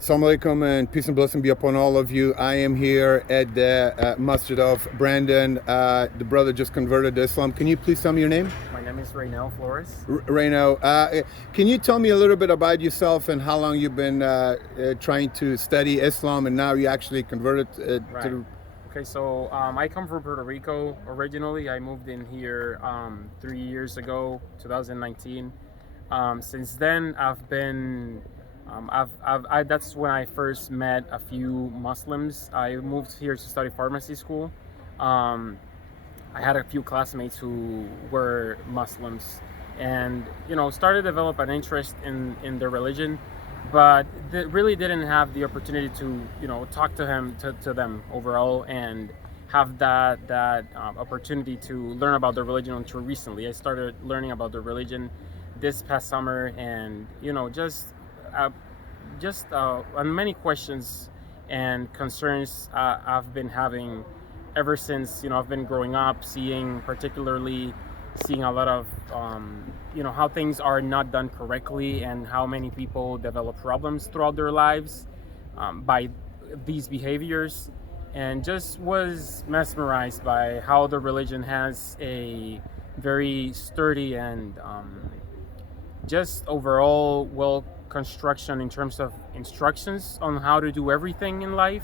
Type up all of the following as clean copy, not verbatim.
Assalamu alaikum and peace and blessing be upon all of you. I am here at the Masjid of Brandon. The brother just converted to Islam. Can you please tell me your name? My name is Raynel Flores. Reno, can you tell me a little bit about yourself and how long you've been trying to study Islam and now you actually converted Right. to Okay, so I come from Puerto Rico originally. I moved in here 3 years ago, 2019. Since then, that's when I first met a few Muslims. I moved here to study pharmacy school. Um, I had a few classmates who were Muslims, and started to develop an interest in their religion, but really didn't have the opportunity to talk to them overall and have that opportunity to learn about their religion until recently. I started learning about their religion this past summer, and uh, on many questions and concerns I've been having ever since I've been growing up, seeing a lot of how things are not done correctly and how many people develop problems throughout their lives by these behaviors, and just was mesmerized by how the religion has a very sturdy and just overall well construction in terms of instructions on how to do everything in life.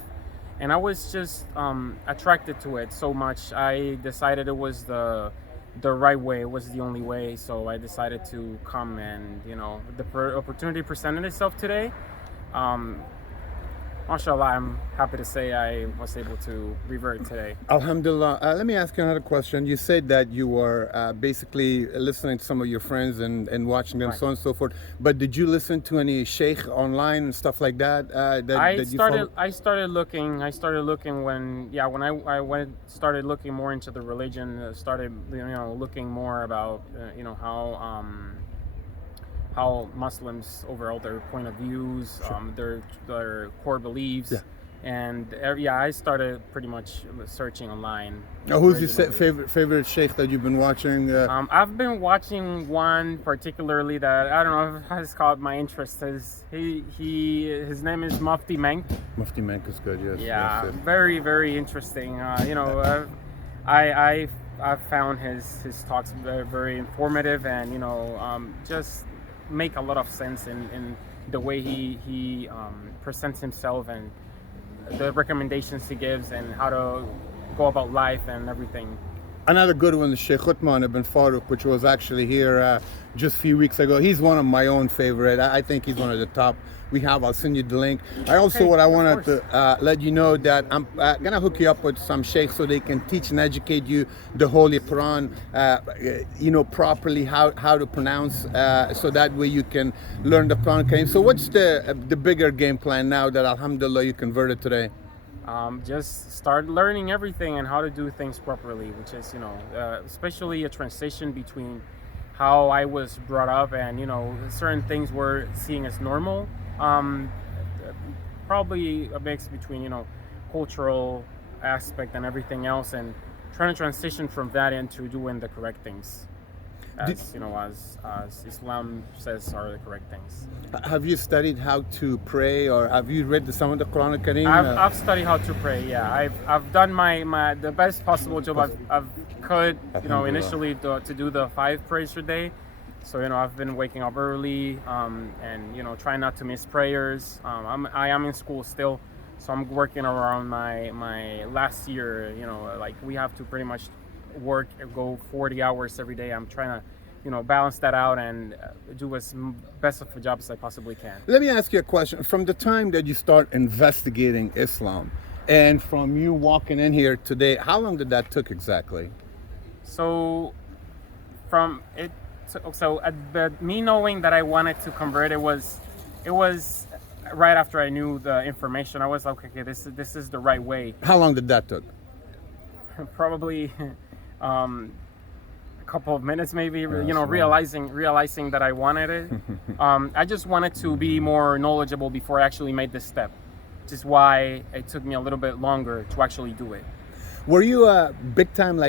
And I was just attracted to it so much. I decided it was the right way. It was the only way. So I decided to come, and opportunity presented itself today. Um, Mashallah, I'm happy to say I was able to revert today. Alhamdulillah. Let me ask you another question. You said that you were basically listening to some of your friends and watching them, Right. so on and so forth. But did you listen to any sheikh online and stuff like that? That you follow? I started looking. I started looking when I went started looking more into the religion. Started looking more about how Muslims overall, their point of views, their core beliefs, Yeah. and I started pretty much searching online. Now, who's your originally. favorite sheikh that you've been watching? I've been watching one particularly that I don't know if has caught my interest. His name is Mufti Menk. Mufti Menk is good, yes. Yeah, Yes, very very interesting. I've found his talks very, very informative, and just make a lot of sense in the way he presents himself and the recommendations he gives and how to go about life and everything. Another good one is Sheikh Uthman ibn Farouk, which was actually here just a few weeks ago. He's one of my own favorite. I think he's one of the top we have. I'll send you the link. I also Hey, what I of wanted course. to let you know that I'm gonna hook you up with some sheikhs so they can teach and educate you the Holy Quran, properly how to pronounce, so that way you can learn the Quran Kareem. So what's the bigger game plan now that Alhamdulillah you converted today? Just start learning everything and how to do things properly, which is especially a transition between how I was brought up and certain things we're seeing as normal. Um, Probably a mix between cultural aspect and everything else, and trying to transition from that into doing the correct things, Did, as Islam says are the correct things. have you studied how to pray, or have you read some of the Quran Kareem? I've studied how to pray. Yeah, I've done my the best possible job I've could. Alhamdulillah. Initially to do the 5 prayers per day. So I've been waking up early, and trying not to miss prayers. I am in school still, so I'm working around my last year. Like we have to pretty much go 40 hours every day. I'm trying to balance that out and do as best of a job as I possibly can. Let me ask you a question. From the time that you start investigating Islam and from you walking in here today, how long did that took exactly? So from it, but me knowing that I wanted to convert, it was right after I knew the information. I was like, okay, this is the right way. How long did that took? Probably a couple of minutes, maybe. Right. Realizing that I wanted it. I just wanted to be more knowledgeable before I actually made this step, which is why it took me a little bit longer to actually do it. Were you a big time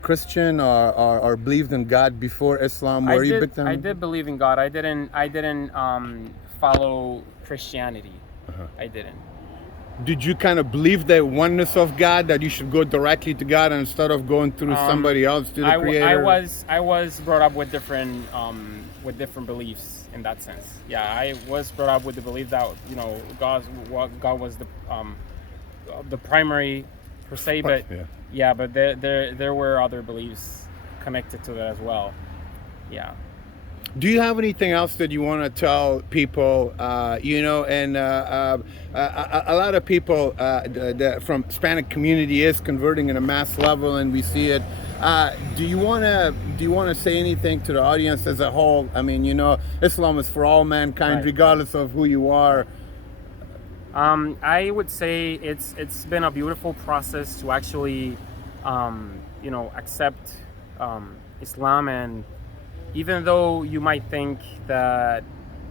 Christian or believed in God before Islam? Were you big time? I did believe in God. I didn't follow Christianity. Uh-huh. I didn't. Did you kind of believe the oneness of God, that you should go directly to God instead of going through somebody else to the Creator? I was brought up with different beliefs in that sense. Yeah, I was brought up with the belief that God was the primary per se, but but there were other beliefs connected to that as well. Yeah. Do you have anything else that you want to tell people? And a lot of people from Hispanic community is converting in a mass level, and we see it. Do you want to say anything to the audience as a whole? I mean, Islam is for all mankind, regardless of who you are. I would say it's been a beautiful process to actually, accept Islam, and even though you might think that,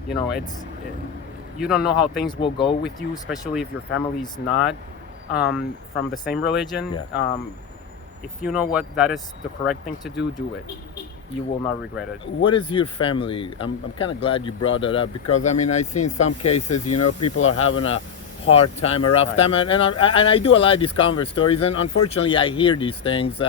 you don't know how things will go with you, especially if your family's not from the same religion. Yeah. If you know what that is the correct thing to do, do it. You will not regret it. What is your family? I'm kind of glad you brought that up, because I mean, I see in some cases, people are having a hard time, a rough time, and I do a lot of these converse stories, and unfortunately I hear these things.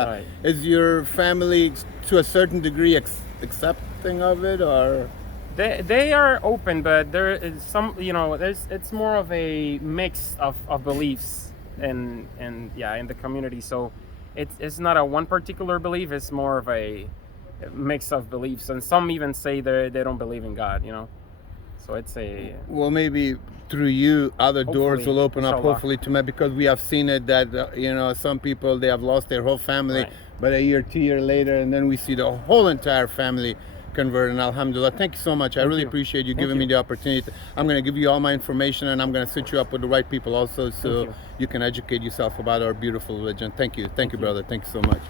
Is your family to a certain degree accepting of it, or? They are open, but there is some, it's more of a mix of beliefs in the community. So it's not a one particular belief, it's more of a mix of beliefs, and some even say they don't believe in God, So it's well, maybe through you other doors will open up, hopefully, to me, because we have seen it that some people, they have lost their whole family, but a year, 2 years later, and then we see the whole entire family convert, and alhamdulillah. Thank you so much. I really appreciate you giving me the opportunity. I'm going to give you all my information, and I'm going to set you up with the right people also, so you can educate yourself about our beautiful religion. Thank you, brother. Thank you so much.